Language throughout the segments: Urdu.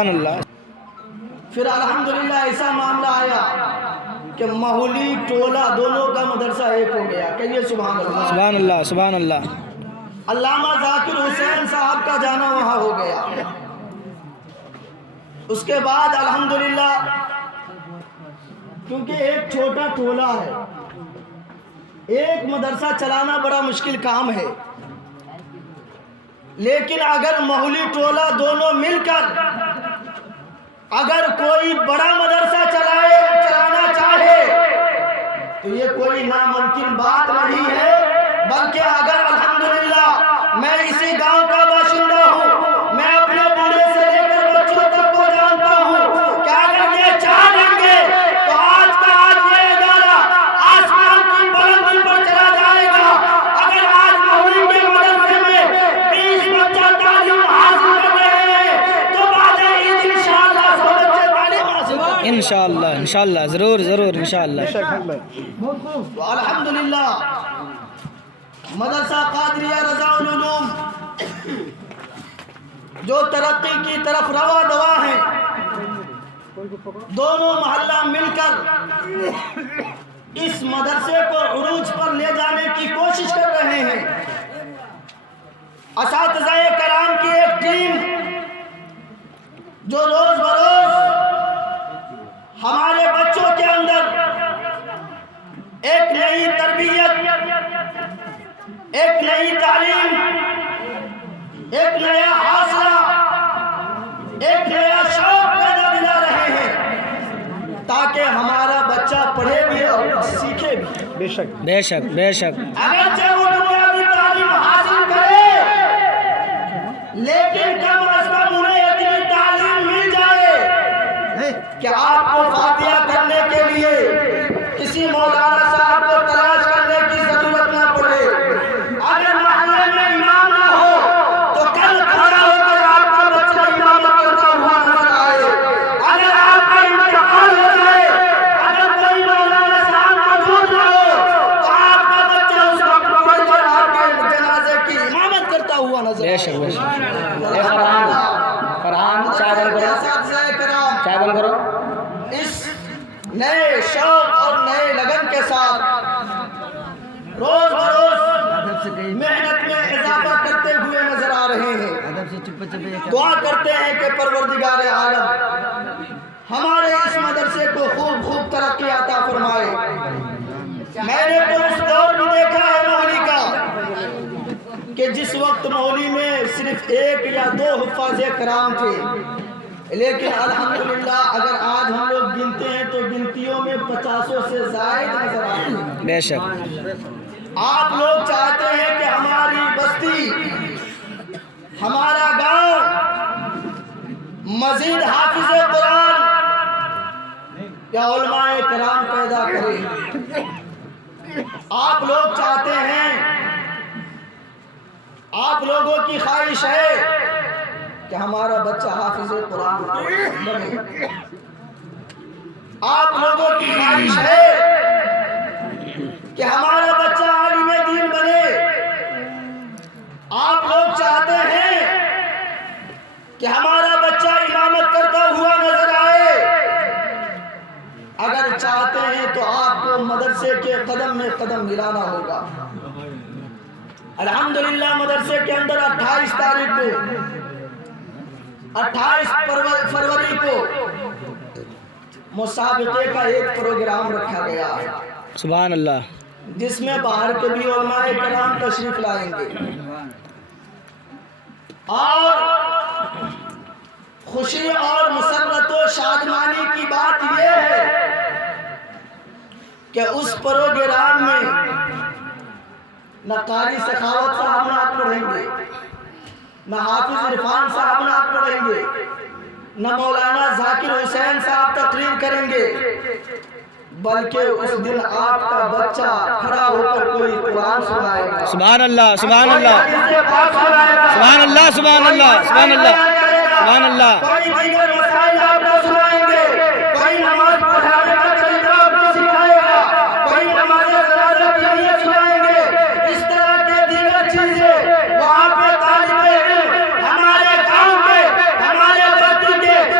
سبحان اللہ. پھر الحمدللہ ایسا معاملہ آیا کہ ماحولی ٹولہ دونوں کا مدرسہ ایک ہو گیا. کہیے سبحان اللہ. سبحان اللہ. سبحان اللہ. علامہ ذاکر حسین صاحب کا جانا وہاں ہو گیا. اس کے بعد الحمدللہ کیونکہ ایک چھوٹا ٹولہ ہے، ایک مدرسہ چلانا بڑا مشکل کام ہے، لیکن اگر ماحولی ٹولہ دونوں مل کر اگر کوئی بڑا مدرسہ چلانا چاہے تو یہ کوئی ناممکن بات نہیں ہے، بلکہ اگر الحمدللہ میں اسی گاؤں کا باشندہ ہوں، میں اپنے بوڑھے سے لے کر بچوں تک کو جانتا ہوں کہ اگر یہ چاہ لیں گے تو آج کا آج یہ ادارہ آسمان کی بلندی پر چلا جائے گا. اگر آج ماحولی کے مدرسے میں 20 بچہ تعلیم حاصل کر رہے ہیں تو بعد عید انشاءاللہ سو بچے تعلیم حاصل کریں گے انشاءاللہ. انشاءاللہ. ضرور ضرور انشاءاللہ. تو الحمدللہ مدرسہ قادریہ رضا العلوم جو ترقی کی طرف رواں دوا ہیں، دونوں محلہ مل کر اس مدرسے کو عروج پر لے جانے کی کوشش کر رہے ہیں. اساتذہ کرام کی ایک ٹیم جو روز بروز ہمارے بچوں کے اندر ایک نئی تربیت، ایک نئی تعلیم، ایک نیا حوصلہ، ایک نیا شوق پیدا دلا رہے ہیں تاکہ ہمارا بچہ پڑھے بھی اور سیکھے بھی. بے شک بے شک بے شک. اگرچہ وہ دنیاوی تعلیم حاصل کرے لیکن کم از کم انہیں اتنی تعلیم مل جائے کہ آپ کو فاتحہ کرنے کے لیے کسی مولانا صاحب کو تلاش کرنے کی ضرورت نہ پڑے. اگر محلے میں امام نہ ہو تو کل کھڑا ہو کر آپ کا بچہ امامت کرتا ہوا نظر آئے. اگر آپ کا انتقال ہو جائے، اگر کوئی مولانا صاحب موجود نہ ہو تو آپ کا بچہ اس وقت پڑھ کر آپ کے جنازے کی امامت کرتا ہوا نظر آئے. بے شک بے شک. فرحان چائے بند کرو. چائے بند کرو. اس نئے شوق اور نئے لگن کے ساتھ روز بروز محنت میں اضافہ کرتے ہوئے نظر آ رہے ہیں. دعا کرتے ہیں کہ پروردگار عالم ہمارے اس مدرسے کو خوب خوب ترقی عطا فرمائے. میں نے تو اس دور بھی دیکھا ہے ماحولی کا کہ جس وقت ماحولی میں صرف 1 یا 2 حفاظ کرام تھے، لیکن الحمدللہ اگر آج ہم لوگ گنتے ہیں تو گنتیوں میں 50 سے زائد نظر آتے ہیں. بے شک. آپ لوگ چاہتے ہیں کہ ہماری بستی، ہمارا گاؤں مزید حافظ قرآن یا علماء کرام پیدا کرے. آپ لوگ چاہتے ہیں، آپ لوگوں کی خواہش ہے کہ ہمارا بچہ حافظ قرآن بنے. آپ لوگوں کی خواہش ہے کہ ہمارا بچہ عالم دین بنے. آپ لوگ چاہتے ہیں کہ ہمارا بچہ امامت کرتا ہوا نظر آئے. اگر چاہتے ہیں تو آپ کو مدرسے کے قدم میں قدم ملانا ہوگا. الحمدللہ مدرسے کے اندر 28 تاریخ کو 28 فروری کو مسابقے کا ایک پروگرام رکھا گیا ہے، سبحان اللہ. جس میں باہر کے بھی علماء کرام تشریف لائیں گے. اور خوشی اور مسرت و شادمانی کی بات یہ ہے کہ اس پروگرام میں نہ قاری سخاوت صاحب نعت پڑھیں گے، نہ حافظ عرفان صاحب نعت پڑھیں گے، نہ مولانا ذاکر حسین صاحب تقریر کریں گے، بلکہ اس دن آپ کا بچہ کھڑا ہو کر کوئی قرآن سنائے گا. سبحان اللہ. سبحان اللہ. سبحان اللہ. سبحان اللہ. سبحان اللہ. سبحان اللہ. کوئی دیگر مسائل آپ کو سنائیں گے، کوئی نماز پڑھانے کا طریقہ آپ کو سکھائے گا، کوئی نماز جنازہ کے لیے سنائیں گے. اس طرح کے دیگر چیزیں وہاں پہ طالب علم ہمارے گاؤں کے، ہمارے بستی کے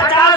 50